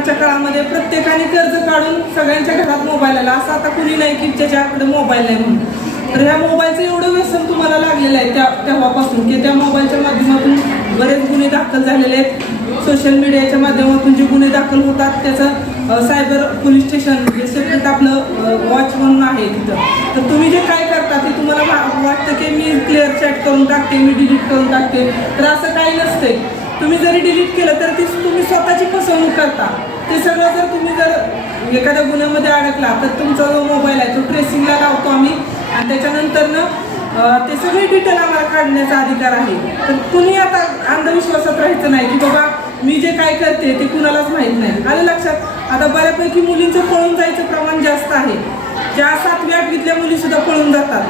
कोरोनाच्या काळामध्ये प्रत्येकाने कर्ज काढून सगळ्यांच्या घरात मोबाईल आला. असं आता कुणी नाही की ज्याच्याकडे मोबाईल नाही म्हणून. तर ह्या मोबाईलचं एवढं व्यसन तुम्हाला लागलेलं आहे त्या तेव्हापासून की त्या मोबाईलच्या माध्यमातून बरेच गुन्हे दाखल झालेले आहेत. सोशल मीडियाच्या माध्यमातून जे गुन्हे दाखल होतात त्याचं सायबर पोलीस स्टेशन जे सेपरेट आपलं वॉच म्हणून आहे तिथं. तर तुम्ही जे काय करता ते तुम्हाला वाटतं की मी क्लिअर चॅट करून टाकते मी डिलीट करून टाकते. तर असं काही नसतंय. तुम्ही जरी डिलीट केलं तर ती तुम्ही स्वतःची फसवणूक करता. ते सगळं जर तुम्ही जर एखाद्या गुन्ह्यामध्ये अडकला तर तुमचा जो मोबाईल आहे तो ट्रेसिंगला लावतो आम्ही. आणि त्याच्यानंतरनं ते सगळे डिटेल आम्हाला काढण्याचा अधिकार आहे. तर कुणी आता अंधविश्वासात राहायचं नाही की बाबा मी जे काय करते ते कुणालाच माहीत नाही. आलं लक्षात? आता बऱ्यापैकी मुलींचं पळून जायचं प्रमाण जास्त आहे. ज्या सातवी आठवीतल्या मुलीसुद्धा पळून जातात.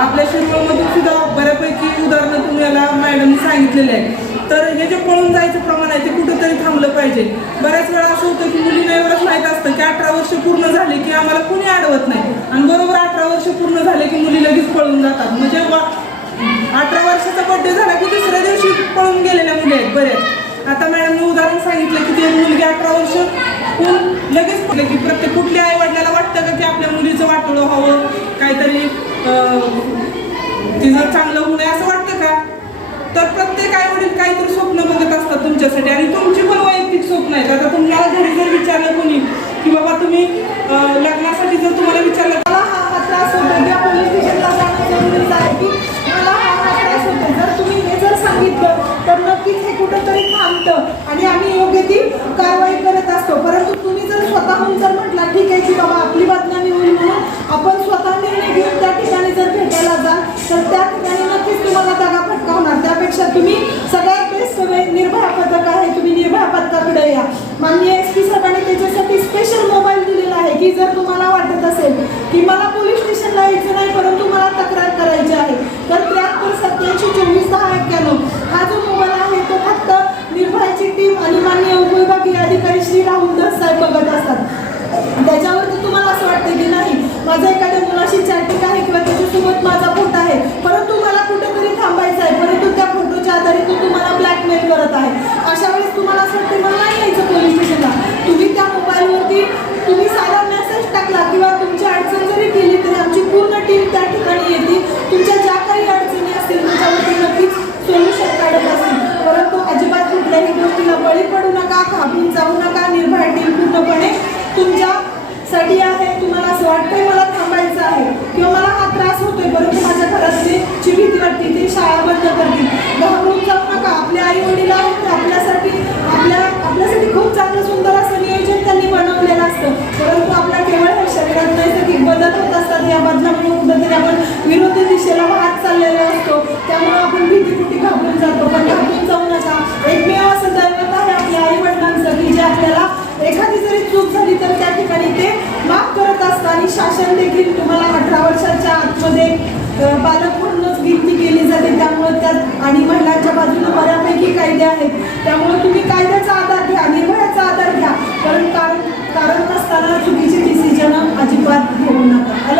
आपल्या शिरवळमधून सुद्धा बऱ्यापैकी उदाहरणं तुम्हाला मॅडमनी सांगितलेले आहे तर हे जे पळून जायचं प्रमाण आहे ते कुठंतरी थांबलं पाहिजे. बऱ्याच वेळा असं होतं की मुलींना एवढंच माहीत असतं की अठरा वर्ष पूर्ण झाले की आम्हाला कुणी अडवत नाही. आणि बरोबर अठरा वर्ष पूर्ण झाले की मुली लगेच पळून जातात. म्हणजे अठरा वर्षाचा बड्डे झाला की दुसऱ्या दिवशी पळून गेलेल्या मुली आहेत बऱ्याच आता मॅडमने उदाहरण सांगितलं की ते मुलगी अठरा वर्ष होऊन लगेच की प्रत्येक कुठल्या आई वडिलाला वाटतं का की आपल्या मुलीचं वाटोळं व्हावं? काहीतरी अं, तिचं चांगलं होऊ नये असं वाटतं का तर प्रत्येक आई वडील काहीतरी स्वप्न बघत असतात तुमच्यासाठी. आणि तुमची पण वैयक्तिक स्वप्न आहेत. आता तुम्हाला घरी जर विचारलं कोणी की बाबा तुम्ही लग्नासाठी जर तुम्हाला विचारलं मला हा हा त्रास होतो त्या पोलीस स्टेशनला जाणं जरुरीचं आहे की मला हा हा त्रास होतो जर तुम्ही हे जर सांगितलं तर नक्कीच हे कुठंतरी थांबतं. आणि आम्ही योग्य ती कारवाई करत असतो. परंतु तुम्ही जर स्वतःहून जर म्हटला ठीक आहे की बाबा आपली बदनामी होईल म्हणून आपण स्वतः निर्णय घेऊन त्या ठिकाणी जर भेटायला जाल तर त्या ठिकाणी नक्कीच तुम्हाला दगा फटका होणार. त्यापेक्षा तुम्ही Pan nie एखादी जरी चूक झाली तर त्या ठिकाणी ते माफ करत असताना शासन देखील तुम्हाला अठरा वर्षाच्या आतमध्ये पालककडूनच विनंती केली जाते. त्यामुळे त्यात आणि महिलांच्या बाजूने बऱ्यापैकी कायदे आहेत. त्यामुळे तुम्ही कायद्याचा आधार घ्या निर्भयाचा आधार घ्या. कारण कारण कारण असताना चुकीची डिसिजन अजिबात घेऊ नका.